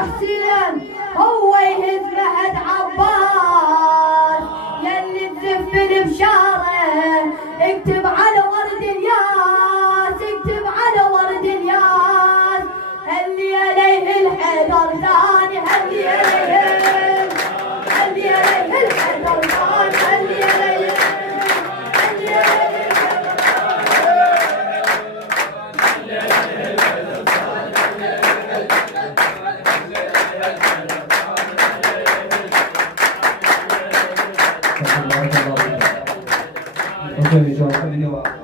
حسين هو يهز مهد عباس، يلي تزف البشاره اكتب على ورد الياس، اكتب على ورد الياس. هلي عليه الحيدر ثاني، هلي عليه، هلي عليه الحيدر ثاني، هلي عليه، هلي عليه. OK， 就这个吧。